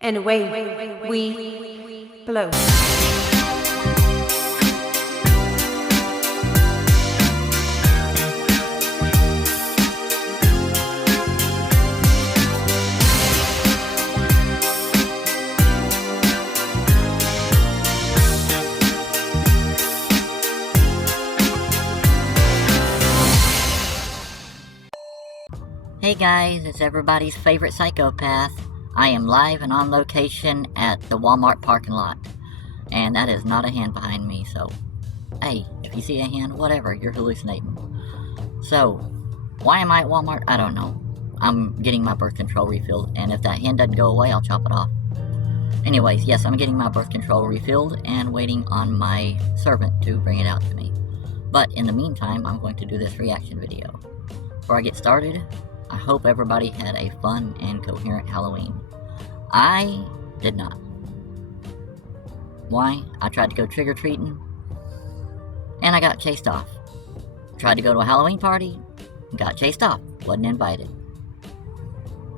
and away we blow. Hey guys, it's everybody's favorite psychopath. I am live and on location at the Walmart parking lot. And that is not a hand behind me, so hey, if you see a hand, whatever, you're hallucinating. So, why am I at Walmart? I don't know. I'm getting my birth control refilled, and if that hand doesn't go away, I'll chop it off. Anyways, yes, I'm getting my birth control refilled and waiting on my servant to bring it out to me. But in the meantime, I'm going to do this reaction video. Before I get started, I hope everybody had a fun and coherent Halloween. I did not. Why? I tried to go trick-or-treating, and I got chased off. Tried to go to a Halloween party, got chased off, wasn't invited.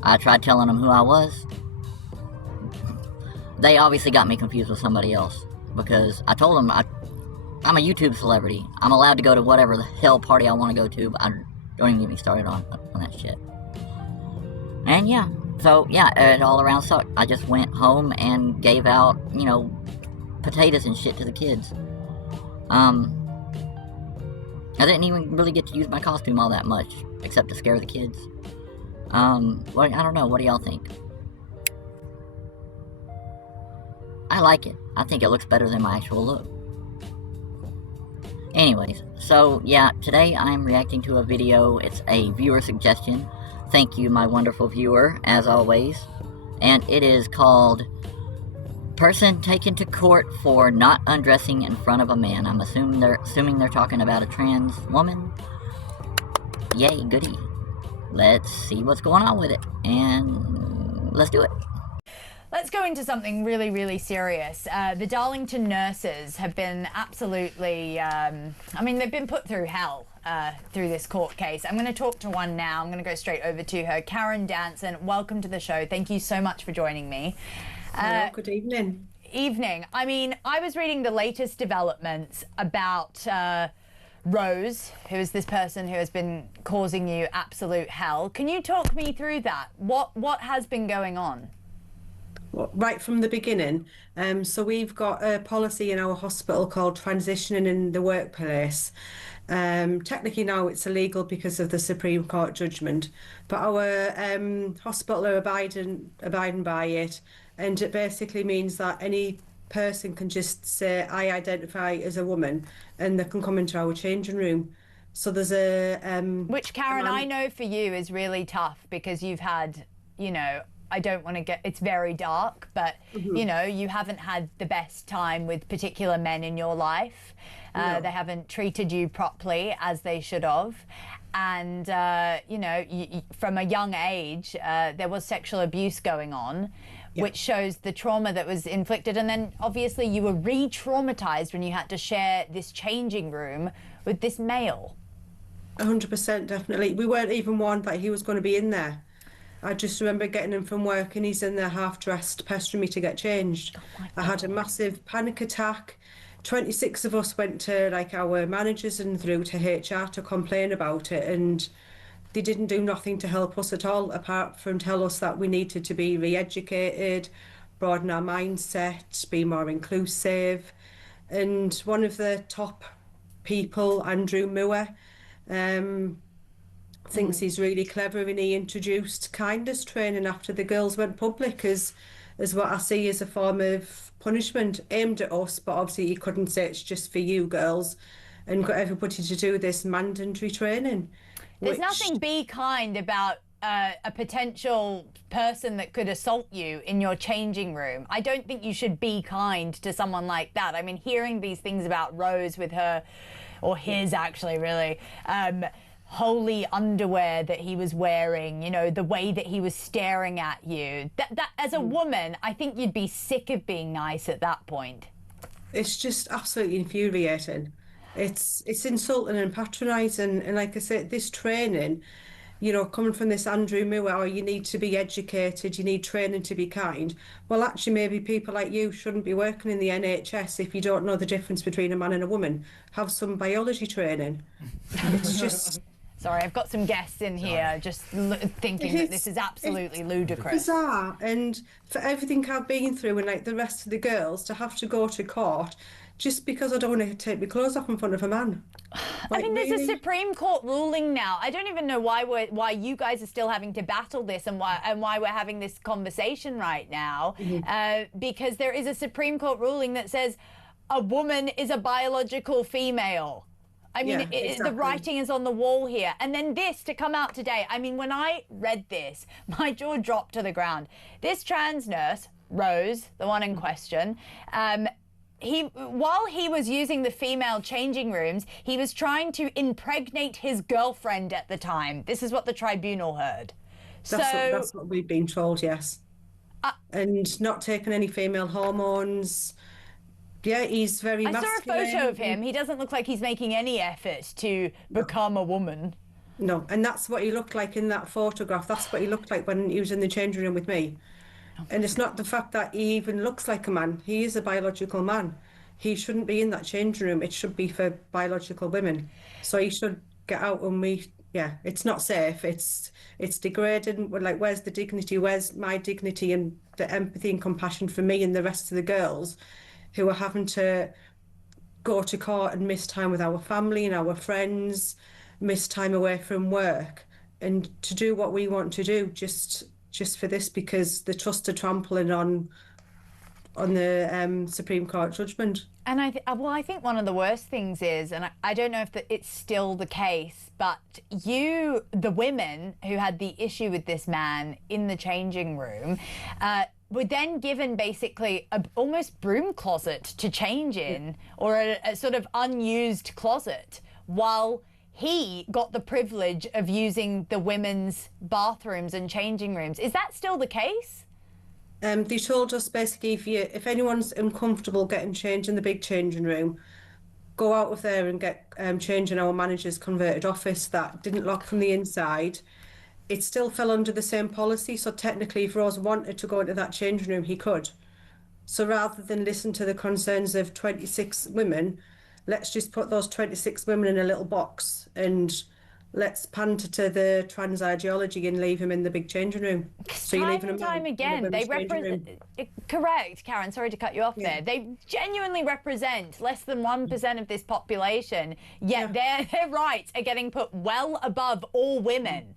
I tried telling them who I was. They obviously got me confused with somebody else, because I told them I'm a YouTube celebrity. I'm allowed to go to whatever the hell party I want to go to, but don't even get me started on that shit. And yeah, so yeah, it all around sucked. I just went home and gave out, potatoes and shit to the kids. I didn't even really get to use my costume all that much, except to scare the kids. I don't know, what do y'all think? I like it. I think it looks better than my actual look. Anyways, so yeah, today I'm reacting to a video. It's a viewer suggestion. Thank you, my wonderful viewer, as always. And it is called Person Taken to Court for Not Undressing in Front of a Man. I'm assuming they're talking about a trans woman. Yay, goody. Let's see what's going on with it, and let's do it. Let's go into something really, really serious. The Darlington nurses have been absolutely, they've been put through hell through this court case. I'm going to talk to one now. I'm going to go straight over to her. Karen Danson, welcome to the show. Thank you so much for joining me. Hello, good evening. Evening. I was reading the latest developments about Rose, who is this person who has been causing you absolute hell. Can you talk me through that? What has been going on? Right from the beginning. So we've got a policy in our hospital called transitioning in the workplace. Technically now it's illegal because of the Supreme Court judgment, but our hospital are abiding by it, and it basically means that any person can just say, I identify as a woman, and they can come into our changing room. So there's which, Karen, I know for you is really tough because you've had, I don't want to get, it's very dark, but, you haven't had the best time with particular men in your life. No. They haven't treated you properly as they should have. And, from a young age, there was sexual abuse going on, which shows the trauma that was inflicted. And then, obviously, you were re-traumatized when you had to share this changing room with this male. 100%, definitely. We weren't even warned that he was going to be in there. I just remember getting him from work and he's in there half-dressed, pestering me to get changed. Oh, I had a massive panic attack. 26 of us went to our managers and through to HR to complain about it, and they didn't do nothing to help us at all, apart from tell us that we needed to be re-educated, broaden our mindset, be more inclusive. And one of the top people, Andrew Moore, thinks he's really clever, and he introduced kindness training after the girls went public as what I see as a form of punishment aimed at us, but obviously he couldn't say it's just for you girls, and got everybody to do this mandatory training. There's nothing be kind about a potential person that could assault you in your changing room. I don't think you should be kind to someone like that. I mean, hearing these things about Rose with her, or his actually really, holy underwear that he was wearing, the way that he was staring at you. That as a woman, I think you'd be sick of being nice at that point. It's just absolutely infuriating. It's insulting and patronising. And like I said, this training, you know, coming from this Andrew Moore, oh, you need to be educated, you need training to be kind. Well, actually, maybe people like you shouldn't be working in the NHS if you don't know the difference between a man and a woman. Have some biology training. It's just Sorry, I've got some guests in here just thinking that this is absolutely ludicrous. bizarre. And for everything I've been through and like the rest of the girls to have to go to court just because I don't want to take my clothes off in front of a man. I mean, there's a really? Supreme Court ruling now. I don't even know why you guys are still having to battle this and why we're having this conversation right now. Because there is a Supreme Court ruling that says a woman is a biological female. I mean, Yeah, exactly. the writing is on the wall here. And then this to come out today. I mean, when I read this, my jaw dropped to the ground. This trans nurse, Rose, the one in question, while he was using the female changing rooms, he was trying to impregnate his girlfriend at the time. This is what the tribunal heard. That's what we've been told, yes. And not taking any female hormones. Yeah, he's very I saw a masculine. photo of him. He doesn't look like he's making any effort to become a woman. No, and that's what he looked like in that photograph. That's what he looked like when he was in the changing room with me. And it's not the fact that he even looks like a man. He is a biological man. He shouldn't be in that changing room. It should be for biological women. So he should get out and it's not safe. It's degrading. We're like, where's the dignity? Where's my dignity and the empathy and compassion for me and the rest of the girls who are having to go to court and miss time with our family and our friends, miss time away from work, and to do what we want to do just for this because the trust are trampling on the Supreme Court judgment. And I think one of the worst things is, and I don't know if it's still the case, but the women who had the issue with this man in the changing room, were then given basically a almost broom closet to change in, or a sort of unused closet, while he got the privilege of using the women's bathrooms and changing rooms. Is that still the case? They told us basically if anyone's uncomfortable getting changed in the big changing room, go out of there and get change in our manager's converted office that didn't lock from the inside. It still fell under the same policy, so technically if Rose wanted to go into that changing room, he could. So rather than listen to the concerns of 26 women, let's just put those 26 women in a little box and let's pander to the trans ideology and leave him in the big changing room. So you're leaving him time again, they represent. Correct, Karen. Sorry to cut you off there. They genuinely represent less than 1% of this population. Yet their rights are getting put well above all women.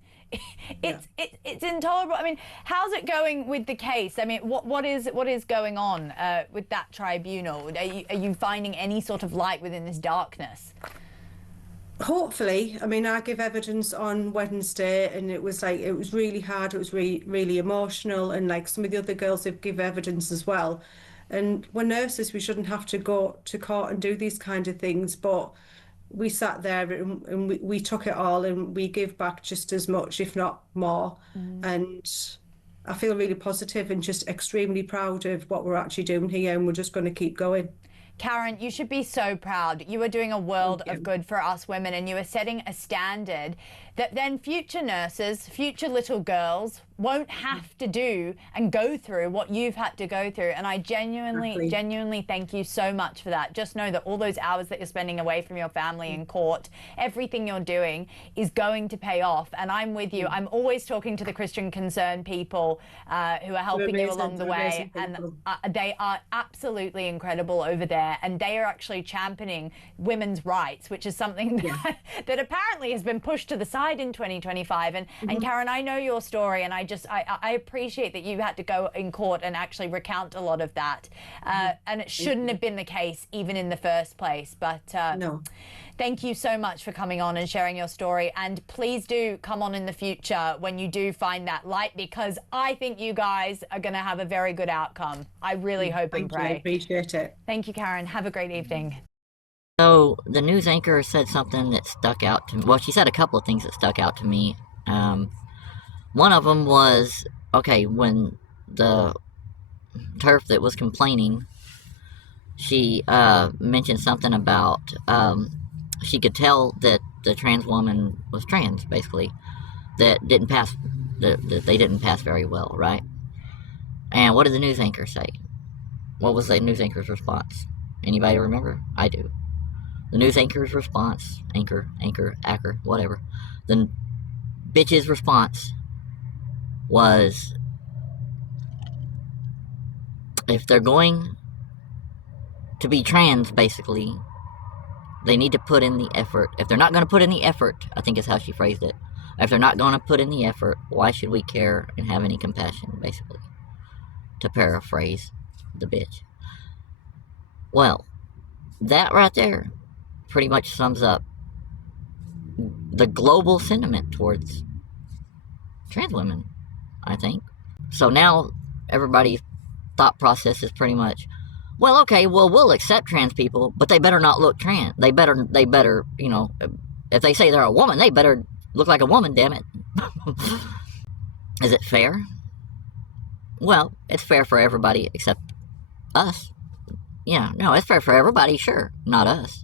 It's intolerable. I mean, how's it going with the case? I mean, what is going on with that tribunal? Are you finding any sort of light within this darkness? Hopefully. I mean, I give evidence on Wednesday and it was really hard. It was really emotional, and like some of the other girls have give evidence as well. And we're nurses, we shouldn't have to go to court and do these kind of things, but we sat there and we took it all and we give back just as much, if not more. And I feel really positive and just extremely proud of what we're actually doing here, and we're just going to keep going. Karen, you should be so proud. You are doing a world of good for us women, and you are setting a standard that then future nurses, future little girls won't have to do and go through what you've had to go through. And I genuinely thank you so much for that. Just know that all those hours that you're spending away from your family in court, everything you're doing is going to pay off. And I'm with you. I'm always talking to the Christian Concerned people who are helping you along the way. And they are absolutely incredible over there. And they are actually championing women's rights, which is something that apparently has been pushed to the side in 2025. And Karen, I know your story, and I appreciate that you had to go in court and actually recount a lot of that. And it shouldn't have been the case even in the first place. But No. Thank you so much for coming on and sharing your story. And please do come on in the future when you do find that light, because I think you guys are going to have a very good outcome. I really hope and pray. I appreciate it. Thank you, Karen. Have a great evening. So, the news anchor said something that stuck out to me. Well, she said a couple of things that stuck out to me. One of them was, okay, when the TERF that was complaining, she mentioned something about she could tell that the trans woman was trans, basically. that didn't pass, that they didn't pass very well, right? And what did the news anchor say? What was the news anchor's response? Anybody remember? I do. The news anchor's response, anchor, whatever. The bitch's response was, if they're going to be trans, basically, they need to put in the effort. If they're not going to put in the effort, I think is how she phrased it. If they're not going to put in the effort, why should we care and have any compassion, basically? To paraphrase the bitch. Well, that right there pretty much sums up the global sentiment towards trans women, I think. So now everybody's thought process is pretty much, well, okay, well, we'll accept trans people, but they better not look trans. They better, you know, if they say they're a woman, they better look like a woman, damn it. Is it fair? Well, it's fair for everybody except us. Yeah, no, it's fair for everybody, sure, not us.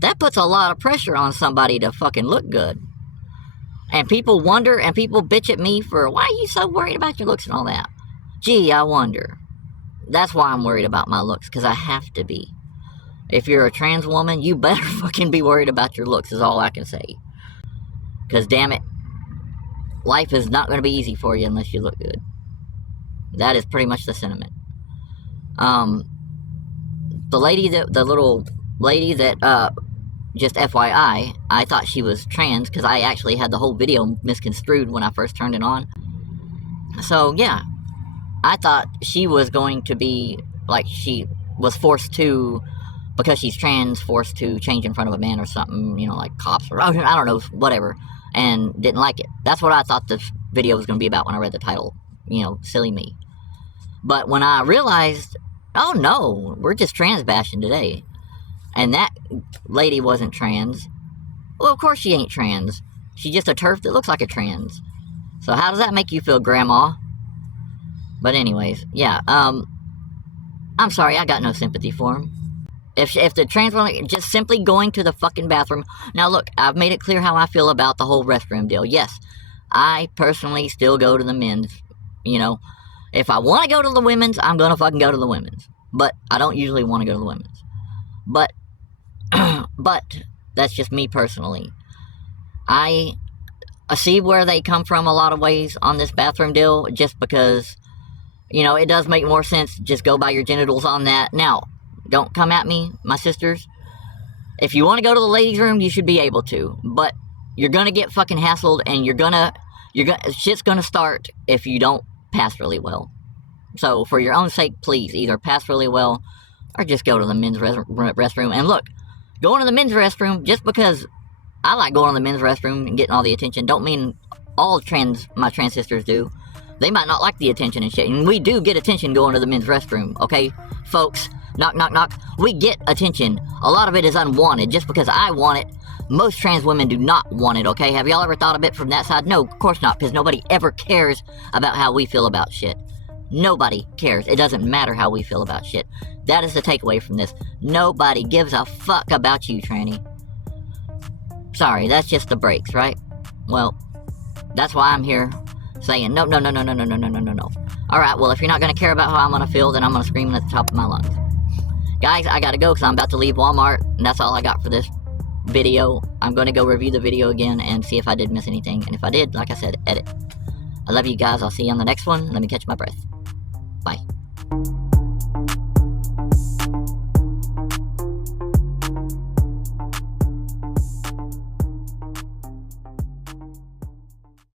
That puts a lot of pressure on somebody to fucking look good. And people wonder, and people bitch at me for, why are you so worried about your looks and all that? Gee, I wonder. That's why I'm worried about my looks, because I have to be. If you're a trans woman, you better fucking be worried about your looks, is all I can say. Because damn it, life is not going to be easy for you unless you look good. That is pretty much the sentiment. The little lady that, just FYI, I thought she was trans because I actually had the whole video misconstrued when I first turned it on. So, yeah, I thought she was going to be, like, she was forced to, because she's trans, forced to change in front of a man or something, you know, like cops or, I don't know, whatever, and didn't like it. That's what I thought this video was going to be about when I read the title. You know, silly me. But when I realized, oh no, we're just trans bashing today, and that lady wasn't trans, well, of course she ain't trans. She's just a TERF that looks like a trans. So how does that make you feel, Grandma? But anyways, yeah, I'm sorry, I got no sympathy for him. If the trans woman just simply going to the fucking bathroom... Now look, I've made it clear how I feel about the whole restroom deal. Yes, I personally still go to the men's, you know. If I want to go to the women's, I'm gonna fucking go to the women's. But I don't usually want to go to the women's. But that's just me personally. I see where they come from a lot of ways on this bathroom deal, just because, you know, it does make more sense to just go by your genitals on that. Now, don't come at me, my sisters. If you want to go to the ladies' room, you should be able to. But you're gonna get fucking hassled, and shit's gonna start if you don't pass really well. So, for your own sake, please, either pass really well, or just go to the men's restroom. And look, going to the men's restroom, just because I like going to the men's restroom and getting all the attention, don't mean all my trans sisters do. They might not like the attention and shit. And we do get attention going to the men's restroom, okay? Folks, knock, knock, knock. We get attention. A lot of it is unwanted. Just because I want it, most trans women do not want it, okay? Have y'all ever thought of it from that side? No, of course not, because nobody ever cares about how we feel about shit. Nobody cares. It doesn't matter how we feel about shit. That is the takeaway from this. Nobody gives a fuck about you, tranny. Sorry, that's just the breaks, right? Well, that's why I'm here saying no. Alright, well, if you're not going to care about how I'm going to feel, then I'm going to scream at the top of my lungs. Guys, I got to go because I'm about to leave Walmart, and that's all I got for this video. I'm going to go review the video again and see if I did miss anything. And if I did, like I said, edit. I love you guys. I'll see you on the next one. Let me catch my breath. Bye.